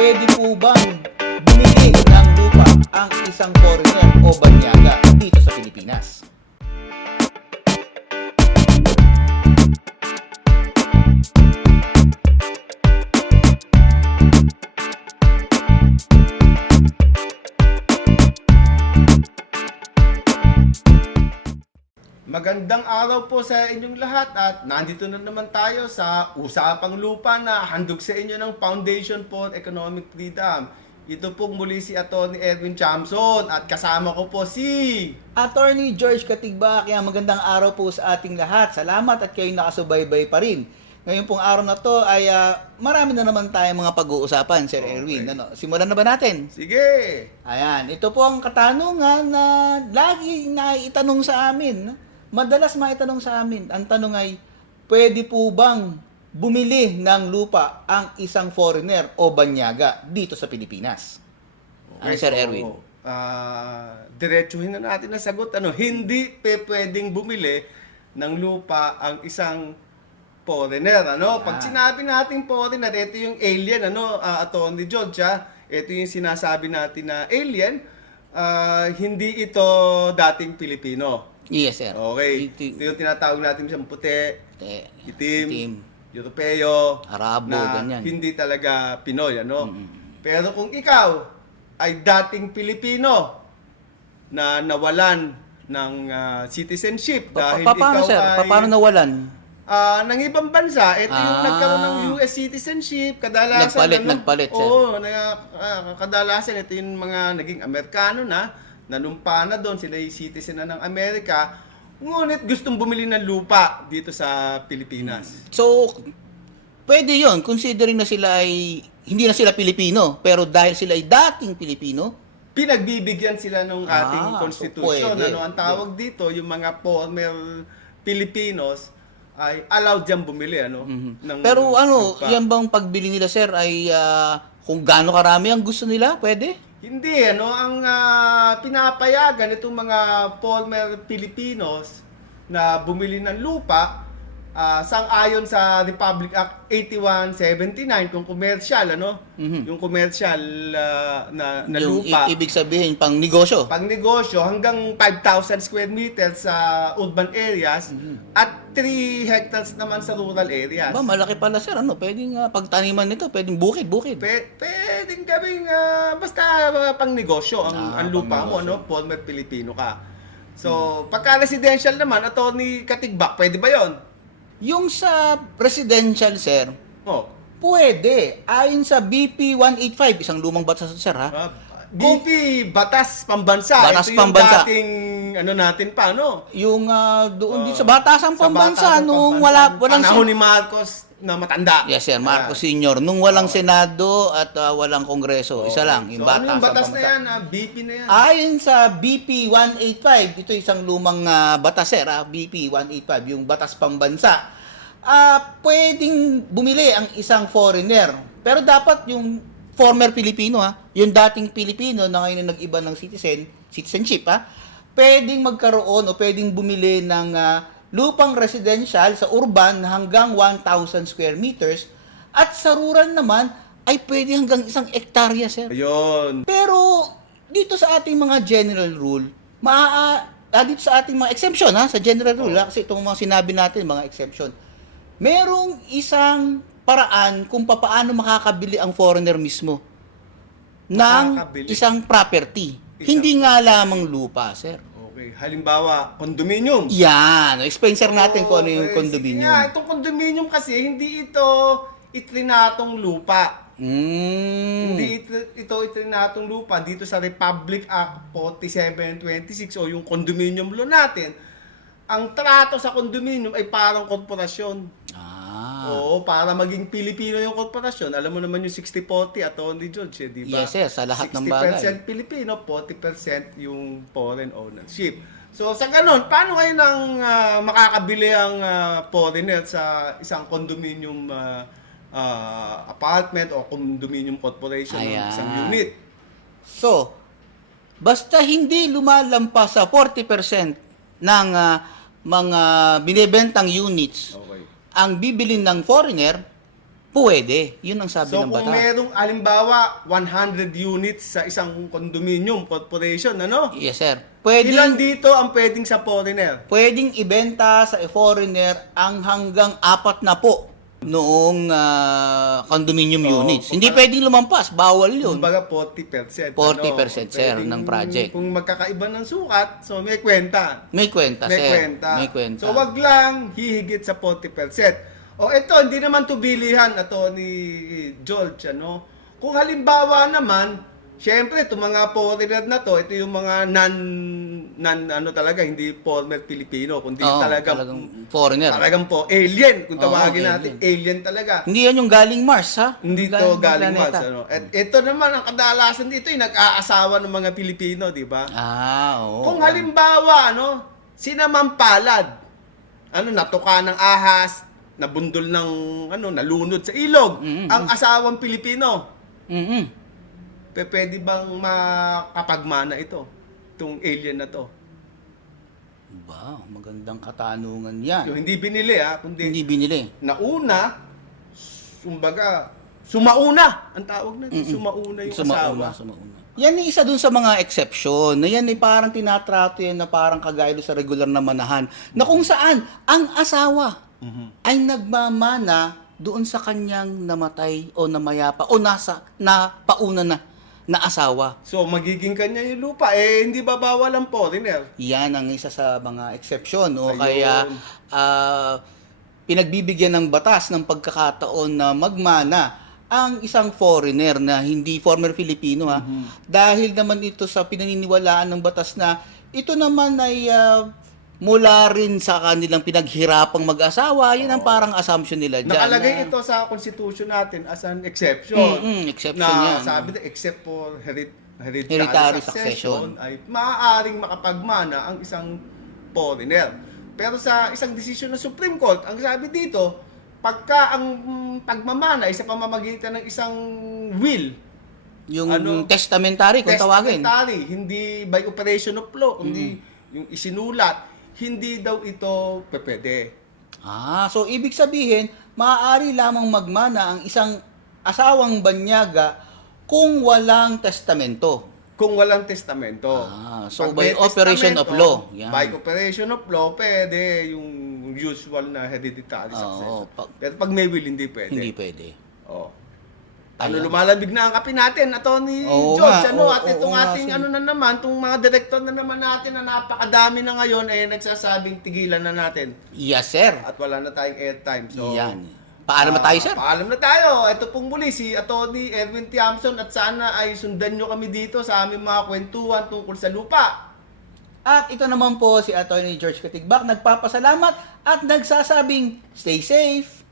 pwede po bang bumili ng lupa ang isang foreigner o banyaga dito sa Pilipinas? Magandang araw po sa inyong lahat at nandito na naman tayo sa Usapang Lupa na handog sa inyo ng Foundation for Economic Freedom. Ito po muli si Atty. Edwin Chamson at kasama ko po si... Attorney George Katigba, kaya magandang araw po sa ating lahat. Salamat at kayo nakasubaybay pa rin. Ngayon pong araw na to ay marami na naman tayong mga pag-uusapan, Sir Erwin. Ano, simulan na ba natin? Sige! Ayan, ito po ang katanungan na lagi naitanong sa amin. Madalas maitanong sa amin. Ang tanong ay, pwede po bang bumili ng lupa ang isang foreigner o banyaga dito sa Pilipinas? Ano, Sir Erwin? Diretsuhin na natin ang sagot. Hindi pwedeng bumili ng lupa ang isang foreigner. Pag sinabi natin foreigner, ito yung alien, Atty. George, ito yung sinasabi natin na alien, hindi ito dating Pilipino. Yes, sir. Okay. Ito yung tinatawag natin sa puti, itim, Europeo, Arabo, na ganyan. hindi talaga Pinoy, Pero kung ikaw ay dating Pilipino na nawalan ng citizenship dahil Paano, ikaw sir? ay Paano nawalan? ng ibang bansa, ito yung nagkaroon ng US citizenship, kadalasan Nagpalit, sir. Oo, kadalasan ito yung mga naging Amerikano na nanumpa na doon, sila yung citizen na ng Amerika, ngunit gustong bumili ng lupa dito sa Pilipinas. So, pwede yon considering na sila ay, hindi na sila Pilipino, pero dahil sila ay dating Pilipino, Pinagbibigyan sila ng ating constitution. so pwede. Ang tawag dito, yung mga former Filipinos ay allowed dyan bumili, ng pero lupa. yan bang pagbili nila, sir, ay kung gaano karami ang gusto nila, pwede? Hindi, ang pinapayagan itong mga former Filipinos na bumili ng lupa, sang-ayon sa Republic Act 8179 kung commercial, yung commercial na Yung lupa. ibig sabihin, pang negosyo. Pang negosyo, hanggang 5,000 square meters sa urban areas at 3 hectares naman sa rural areas. Ba, malaki pala, sir. Pwedeng pagtaniman nito, pwedeng bukid. Pwedeng gawing basta pang negosyo ang lupa mo, former Pilipino ka. So, pagka residential naman, Atty. Katigba, pwede ba 'yon? Yung sa residential, sir, Oh. pwede. Ayon sa BP 185, isang lumang batas, sir, ha? BP, Batas Pambansa. Batas Ito yung Pambansa. dating natin pa, Yung doon din sa Batasang Pambansa, Batasang nung Pambansa. walang Panahon ni Marcos na matanda. Yes, sir, Marcos Sr. Nung walang Senado at walang Kongreso, isa lang, yung So, ano yung batas Batasang na Pambansa. yan? BP na yan. Ayon sa BP 185, ito isang lumang batas, sir, BP 185, yung Batas Pambansa, pwedeng bumili ang isang foreigner. Pero dapat yung former Pilipino, yung dating Pilipino na ngayon na nag-iba ng citizenship, pwedeng magkaroon o pwedeng bumili ng lupang residential sa urban hanggang 1,000 square meters at sa rural naman ay pwede hanggang 1 hektarya, sir. Ayun. Pero dito sa ating mga general rule, dito sa ating mga exemption, sa general rule, kasi itong mga sinabi natin, mga exemption, merong isang paraan kung paano makakabili ang foreigner mismo ng isang property. Hindi nga lamang lupa, sir. Okay. Halimbawa, condominium. Yan. Explain, sir, natin kung ano yung Okay, condominium. sige nga, itong condominium kasi, hindi ito itrinatong lupa. Hindi ito itrinatong lupa dito sa Republic Act 4726 o yung condominium law natin. Ang trato sa condominium ay parang korporasyon. Oo, para maging Pilipino yung korporasyon. Alam mo naman yung 60-40 Atty. George, di ba? Yes, sir, sa lahat ng bagay. 60% Pilipino, 40% yung foreign ownership. So, sa ganun, paano kayo nang makakabili ang foreigner sa isang condominium apartment o condominium corporation ng isang unit? So, basta hindi lumalampas sa 40% ng mga binibentang units Okay. ang bibilin ng foreigner, Pwede. Yun ang sabi So ng kung batas. merong alimbawa 100 units sa isang condominium corporation, ano? Yes, sir. Ilan Pwedeng, dito ang pwedeng sa foreigner? pwedeng ibenta sa foreigner ang hanggang 4 na po noong condominium Oo, units. kung Hindi para- pwedeng lumampas. Bawal yun. Kumbaga 40%. 40%, sir, Pwedeng- ng project. Kung magkakaiba ng sukat, so may kwenta. May kwenta, May sir. kwenta. May kwenta. So wag lang hihigit sa 40%. O ito, hindi naman to bilihan ato ni George, ano? Kung halimbawa naman, syempre, itong mga foreigner na to, ito yung mga ano talaga, hindi former Pilipino, kundi Oo, talagang foreigner. po, alien, kung Oo, tawagin alien. natin, alien talaga. Hindi yan yung galing Mars, ha? Hindi Galing to ibang galing planeta. Mars. Ano? At ito naman, ang kadalasan dito, yung nag-aasawa ng mga Pilipino, di ba? Oo. Kung halimbawa, ano, sinamampalad, natuka ng ahas, nabundol ng, nalunod sa ilog, ang asawang Pilipino, Mm-mm. pwede bang makapagmana ito? Itong alien na to. Ba, magandang katanungan yan. Yung hindi binili, kundi Hindi binili. nauna, kumbaga, sumauna, ang tawag na, sumauna yung asawa. Sumauna. Yan yung isa dun sa mga exception, na yan ay parang tinatrato yan na parang kagaya doon sa regular na manahan, na kung saan ang asawa ay nagmamana doon sa kanyang namatay o namayapa o napauna na asawa. So, magiging kanya yung lupa, hindi ba bawal ang foreigner? Yan ang isa sa mga exception o Ayun. kaya pinagbibigyan ng batas ng pagkakataon na magmana ang isang foreigner na hindi former Filipino dahil naman ito sa pinaniniwalaan ng batas na ito naman ay mula rin sa kanilang pinaghirapang mag-asawa, yun ang parang assumption nila dyan. Nakalagay na- ito sa constitution natin as an exception. Exception na yan. sabi na except for hereditary Hereditary succession, succession. ay maaaring makapagmana ang isang foreigner. Pero sa isang desisyon ng Supreme Court, ang sabi dito, pagka ang pagmamana ay sa pamamagitan ng isang will, Yung testamentary, kung tawagin. testamentary, hindi by operation of law, kundi yung isinulat, hindi daw ito pwede. So ibig sabihin, maaari lamang magmana ang isang asawang banyaga kung walang testamento. Kung walang testamento. So Pag by may operation of testamento, law. Yan. By operation of law, pwede yung usual na hereditary Oo, succession. pag- Pero pag may will, hindi pwede. Hindi pwede. Oo. Ayun. Lumalamig na ang kape natin, Atty. Oo George, nga, at oo itong nga, ating sir. na naman, itong mga direktor na naman natin na napakadami na ngayon, nagsasabing tigilan na natin. Yes, sir. At wala na tayong airtime. So, Yan. Paalam na tayo, sir. Paalam na tayo. Ito pong muli si Atty. Erwin Tiamson at sana ay sundan nyo kami dito sa aming mga kwentuhan tungkol sa lupa. At ito naman po si Atty. George Katigbak, nagpapasalamat at nagsasabing, stay safe.